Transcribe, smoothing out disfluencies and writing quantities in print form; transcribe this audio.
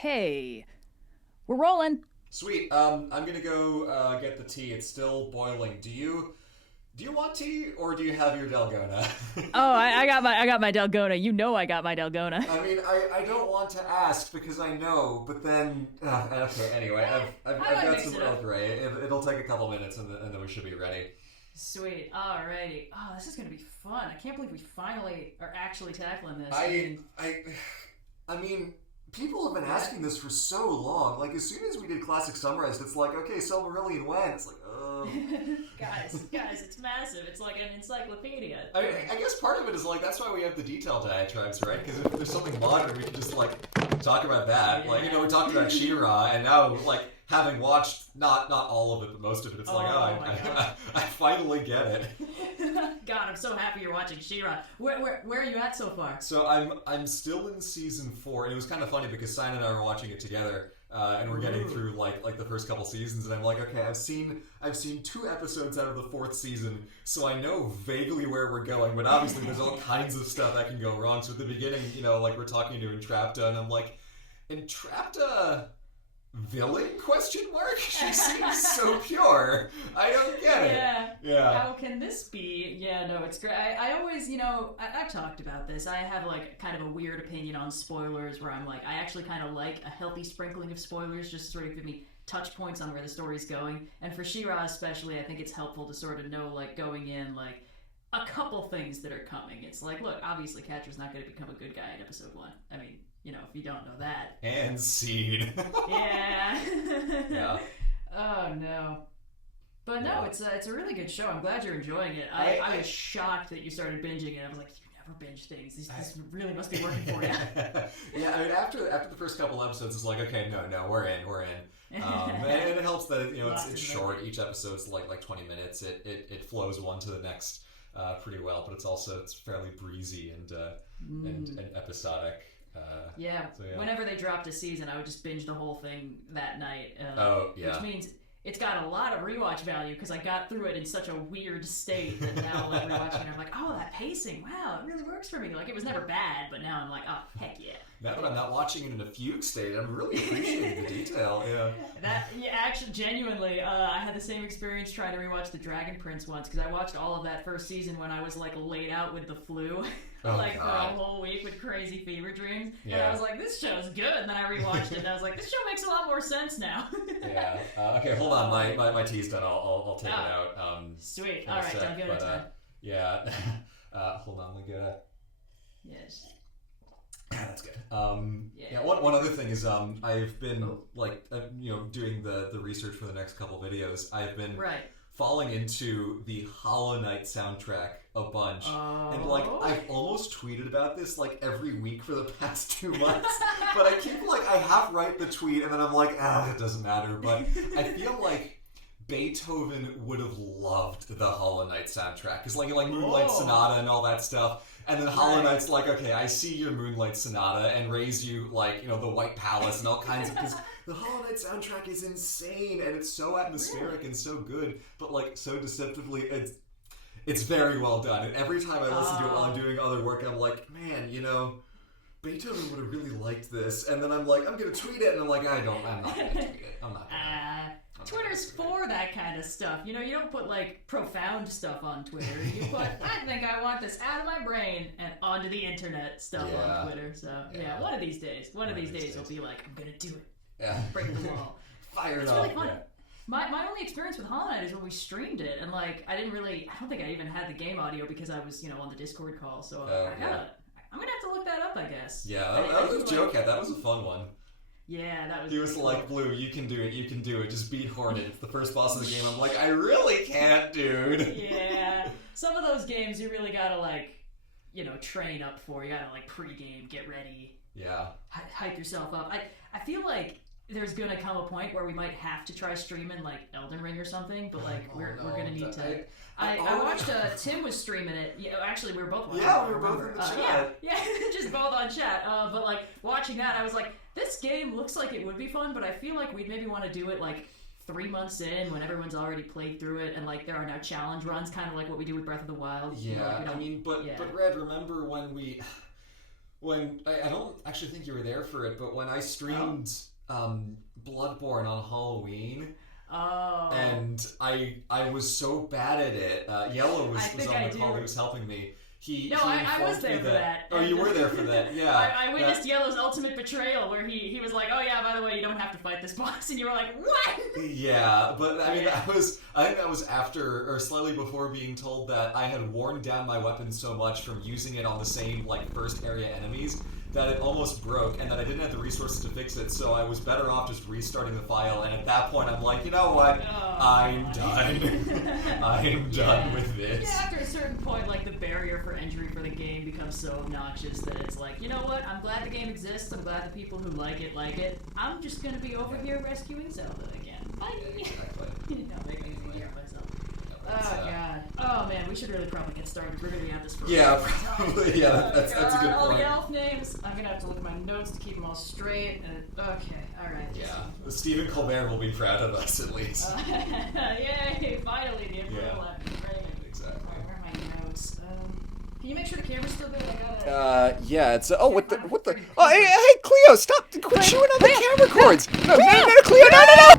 Okay. We're rolling. Sweet. I'm gonna go get the tea. It's still boiling. Do you want tea or do you have your Dalgona? Oh, I got my Dalgona. You know I got my Dalgona. I mean, I don't want to ask because I know, but then okay. Anyway, I've got some Earl Grey. It'll take a couple minutes and then we should be ready. Sweet. Alrighty. Oh, this is gonna be fun. I can't believe we finally are actually tackling this. I mean, people have been asking this for so long. Like, as soon as we did Classic Summarized, it's like, okay, Silmarillion when? It's like, guys, it's massive. It's like an encyclopedia. I guess part of it is, like, that's why we have the detail diatribes, right? Because if there's something modern, we can just, like, talk about that. Yeah. Like, we talked about She-Ra, and now, like, having watched, not all of it, but most of it, it's I finally get it. God, I'm so happy you're watching She-Ra. Where are you at so far? So I'm still in season 4, and it was kind of funny because Sign and I were watching it together, and we're getting through like the first couple seasons, and I'm like, okay, I've seen 2 episodes out of the 4th season, so I know vaguely where we're going, but obviously there's all kinds of stuff that can go wrong. So at the beginning, like we're talking to Entrapta, and I'm like, Entrapta villain ? She seems so pure. I don't get it. Yeah. How can this be? Yeah, no, it's great. I always, I've talked about this. I have like kind of a weird opinion on spoilers where I'm like, I actually kind of like a healthy sprinkling of spoilers just to sort of give me touch points on where the story's going. And for She-Ra especially, I think it's helpful to sort of know, like, going in, like, a couple things that are coming. It's like, look, obviously Catcher's not going to become a good guy in episode 1. I mean, if you don't know that. And Seed. Yeah. Yeah. Oh, no. But no, it's a really good show. I'm glad you're enjoying it. I was shocked that you started binging it. I was like, you never binge things. This really must be working for you. Yeah, I mean, after the first couple episodes, it's like, okay, no, we're in. And it helps that it's short. Each episode's like 20 minutes. It flows one to the next pretty well, but it's fairly breezy and episodic. So, yeah. Whenever they dropped a season, I would just binge the whole thing that night. Which means it's got a lot of rewatch value because I got through it in such a weird state that now, like, rewatching it, I'm like, oh, that pacing, wow, it really works for me. Like, it was never bad, but now I'm like, oh, heck yeah. Now that I'm not watching it in a fugue state, I'm really appreciating the detail. Yeah. Actually, genuinely, I had the same experience trying to rewatch The Dragon Prince once because I watched all of that first season when I was like laid out with the flu, for a whole week with crazy fever dreams. Yeah. And I was like, this show's good. And then I rewatched it, and I was like, this show makes a lot more sense now. Yeah. Okay, hold on. My tea's done. I'll take it out. Sweet. All right, I'm good at time. Yeah. Hold on. Yes. That's good. One other thing is I've been doing the research for the next couple videos. I've been falling into the Hollow Knight soundtrack a bunch, and I've almost tweeted about this like every week for the past 2 months. But I keep I half write the tweet and then I'm like, it doesn't matter. But I feel like Beethoven would have loved the Hollow Knight soundtrack because like Moonlight Sonata and all that stuff. And then Hollow Knight's like, okay, I see your Moonlight Sonata, and raise you the White Palace and all kinds of, because the Hollow Knight soundtrack is insane, and it's so atmospheric and so good, but so deceptively, it's very well done. And every time I listen to it while I'm doing other work, I'm like, man, Beethoven would have really liked this. And then I'm like, I'm going to tweet it, and I'm like, I'm not going to tweet it. I'm not going to. Twitter's for that kind of stuff. You don't put profound stuff on Twitter. You put, I think I want this out of my brain and onto the internet stuff on Twitter. So one of these days you'll be like, I'm gonna do it. Yeah. Break the wall. Fire it it's up. Really fun. Yeah. My only experience with Hollow Knight is when we streamed it, and I don't think I even had the game audio because I was on the Discord call. So I'm gonna have to look that up, I guess. Yeah, that was a joke. That was a fun one. Yeah, that was. He was like, Blue, you can do it. Just beat Hornet. It's the first boss of the game. I'm like, I really can't, dude. Yeah. Some of those games you really gotta train up for. You gotta pre-game, get ready. Yeah. Hype yourself up. I feel like there's gonna come a point where we might have to try streaming Elden Ring or something, but we're gonna need to. I watched Tim was streaming it. Actually, we were both watching. Yeah, we were both in the chat. Yeah, just both on chat. But watching that, I was like, this game looks like it would be fun, but I feel like we'd maybe want to do it 3 months in when everyone's already played through it, and there are now challenge runs, kind of like what we do with Breath of the Wild. Yeah, I mean, but Red, remember when we when I don't actually think you were there for it, but when I streamed Bloodborne on Halloween. Oh. And I was so bad at it. Yellow was on the call. He was helping me. I was there for that. Oh, you were there for that, yeah. I witnessed Yellow's ultimate betrayal, where he was like, oh yeah, by the way, you don't have to fight this boss, and you were like, what? Yeah, but I mean, I think that was after, or slightly before being told that I had worn down my weapon so much from using it on the same, first area enemies, that it almost broke, and that I didn't have the resources to fix it, so I was better off just restarting the file, and at that point I'm like, you know what? I'm done. I'm done with this. Yeah, after a certain point, the barrier for entry for the game becomes so obnoxious that it's like, you know what? I'm glad the game exists. I'm glad the people who like it like it. I'm just gonna be over here rescuing Zelda again. Bye. Exactly. Oh god. Oh man, we should really probably get started. We're gonna be at this for probably. Yeah, that's a good point. All the elf names. I'm gonna have to look at my notes to keep them all straight. Okay, all right. Yeah, Stephen Colbert will be proud of us at least. Yay! Finally, the Emperor left. Exactly. Alright, where are my notes? Can you make sure the camera's still good? Yeah, it's what the? Oh, hey, Cleo, stop! Quit chewing on the camera cords! No, Cleo, no!